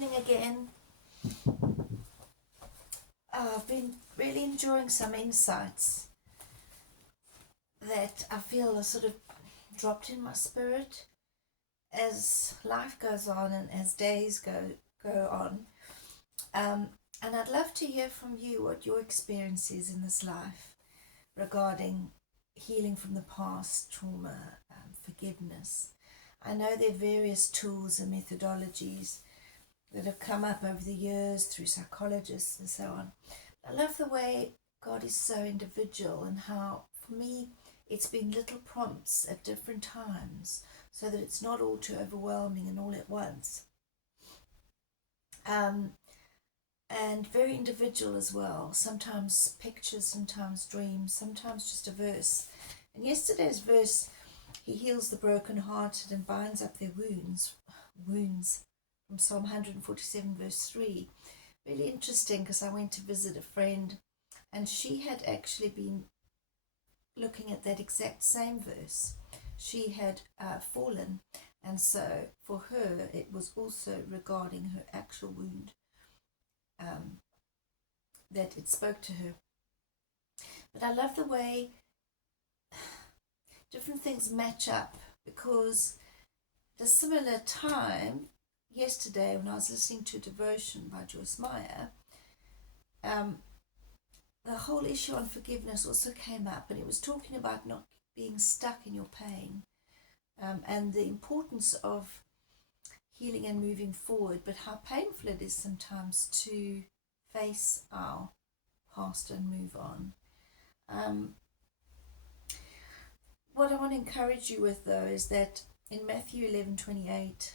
evening again. I've been really enjoying some insights that I feel are sort of dropped in my spirit as life goes on and as days go on. And I'd love to hear from you what your experience is in this life regarding healing from the past, trauma, forgiveness. I know there are various tools and methodologies that have come up over the years through psychologists and so on. I love the way God is so individual and how, for me, it's been little prompts at different times so that it's not all too overwhelming and all at once. And very individual as well. Sometimes pictures, sometimes dreams, sometimes just a verse. And yesterday's verse, he heals the brokenhearted and binds up their wounds from Psalm 147 verse 3. Really interesting because I went to visit a friend and she had actually been looking at that exact same verse. She had fallen, and so for her it was also regarding her actual wound that it spoke to her. But I love the way different things match up, because at a similar time yesterday when I was listening to Devotion by Joyce Meyer, the whole issue on forgiveness also came up, and it was talking about not being stuck in your pain, and the importance of healing and moving forward, but how painful it is sometimes to face our past and move on. What I want to encourage you with, though, is that in Matthew 11:28,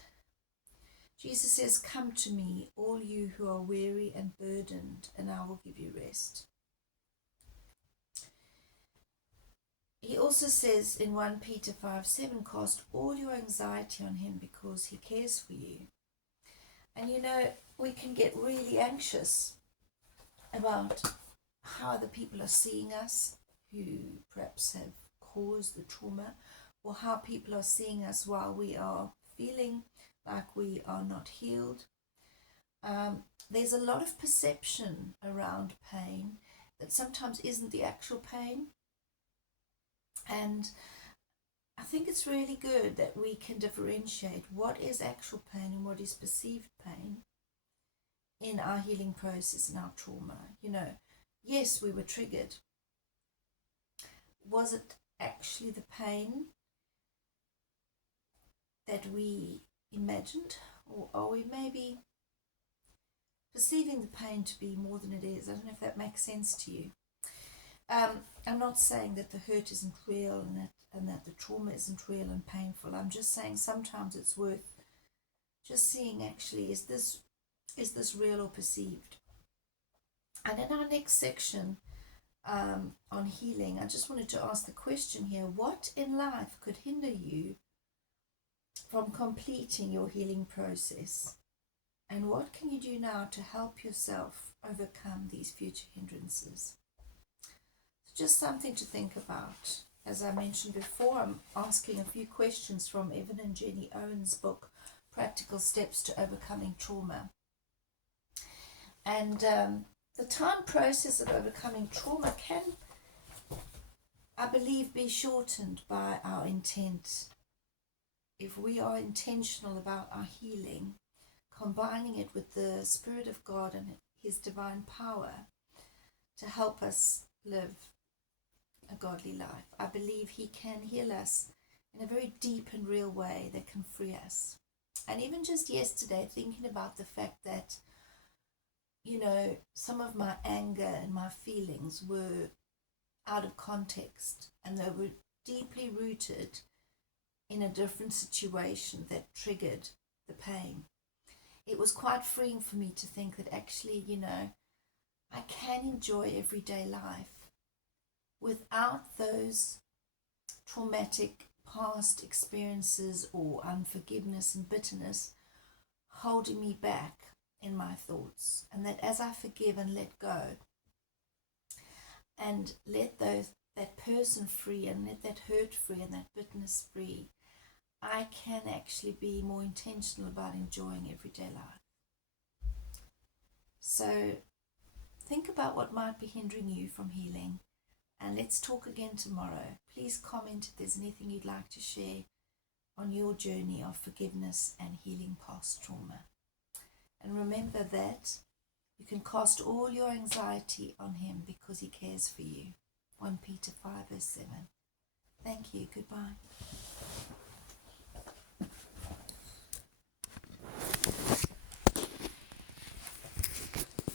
Jesus says, "Come to me, all you who are weary and burdened, and I will give you rest." He also says in 1 Peter 5:7, "Cast all your anxiety on him because he cares for you." And you know, we can get really anxious about how other people are seeing us who perhaps have caused the trauma, or how people are seeing us while we are feeling like we are not healed. There's a lot of perception around pain that sometimes isn't the actual pain. And I think it's really good that we can differentiate what is actual pain and what is perceived pain in our healing process and our trauma. You know, yes, we were triggered. Was it actually the pain that we imagined, or are we maybe perceiving the pain to be more than it is? I don't know if that makes sense to you. I'm not saying that the hurt isn't real and that the trauma isn't real and painful. I'm just saying sometimes it's worth just seeing, actually, is this real or perceived? And in our next section on healing, I just wanted to ask the question here: what in life could hinder you from completing your healing process? And what can you do now to help yourself overcome these future hindrances? Just something to think about. As I mentioned before, I'm asking a few questions from Evan and Jenny Owen's book, Practical Steps to Overcoming Trauma. And the time process of overcoming trauma can, I believe, be shortened by our intent. If we are intentional about our healing, combining it with the Spirit of God and His divine power to help us live a godly life, I believe He can heal us in a very deep and real way that can free us. And even just yesterday, thinking about the fact that, you know, some of my anger and my feelings were out of context, and they were deeply rooted in a different situation that triggered the pain. It was quite freeing for me to think that actually, you know, I can enjoy everyday life without those traumatic past experiences or unforgiveness and bitterness holding me back in my thoughts. And that as I forgive and let go and let that person free and let that hurt free and that bitterness free, I can actually be more intentional about enjoying everyday life. So think about what might be hindering you from healing. And let's talk again tomorrow. Please comment if there's anything you'd like to share on your journey of forgiveness and healing past trauma. And remember that you can cast all your anxiety on him because he cares for you. 1 Peter 5 verse 7. Thank you. Goodbye.